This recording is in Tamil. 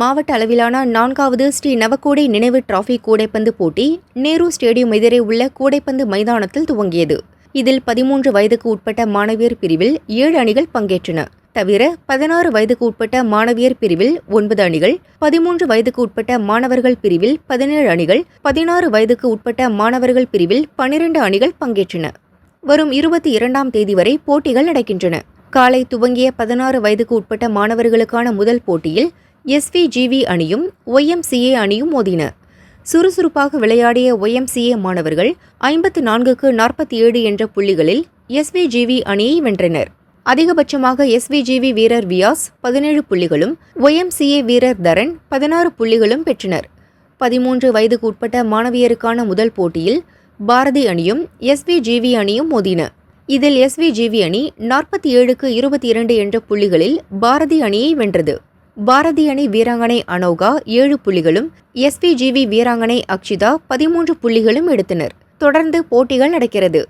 மாவட்ட அளவிலான 4வது ஸ்ரீ நவகோடை நினைவு டிராபி கூடைப்பந்து போட்டி நேரு ஸ்டேடியம் எதிரே உள்ள கூடைப்பந்து மைதானத்தில் துவங்கியது. இதில் 13 வயதுக்கு உட்பட்ட மாணவியர் பிரிவில் 7 அணிகள் பங்கேற்றன. தவிர 16 வயதுக்கு உட்பட்ட மாணவியர் பிரிவில் 9 அணிகள், 13 வயதுக்கு உட்பட்ட மாணவர்கள் பிரிவில் 17 அணிகள், 16 வயதுக்கு உட்பட்ட மாணவர்கள் பிரிவில் 12 அணிகள் பங்கேற்றன. வரும் 22ஆம் தேதி வரை போட்டிகள் நடக்கின்றன. காலை துவங்கிய 16 வயதுக்கு உட்பட்ட மாணவர்களுக்கான முதல் போட்டியில் SVGV அணியும் YMCA அணியும் மோதின. சுறுசுறுப்பாக விளையாடிய YMCA மாணவர்கள் 54க்கு 47 என்ற புள்ளிகளில் SVGV அணியை வென்றனர். அதிகபட்சமாக SVGV வீரர் வியாஸ் 17 புள்ளிகளும் YMCA வீரர் தரன் 16 புள்ளிகளும் பெற்றனர். 13 வயதுக்கு உட்பட்ட மாணவியருக்கான முதல் போட்டியில் பாரதி அணியும் SVGV அணியும் மோதின. இதில் SVGV அணி 47க்கு 22 என்ற புள்ளிகளில் பாரதி அணியை வென்றது. பாரதி அணி வீராங்கனை அனோகா 7 புள்ளிகளும், SVGV வீராங்கனை அக்ஷிதா 13 புள்ளிகளும் எடுத்தனர். தொடர்ந்து போட்டிகள் நடக்கிறது.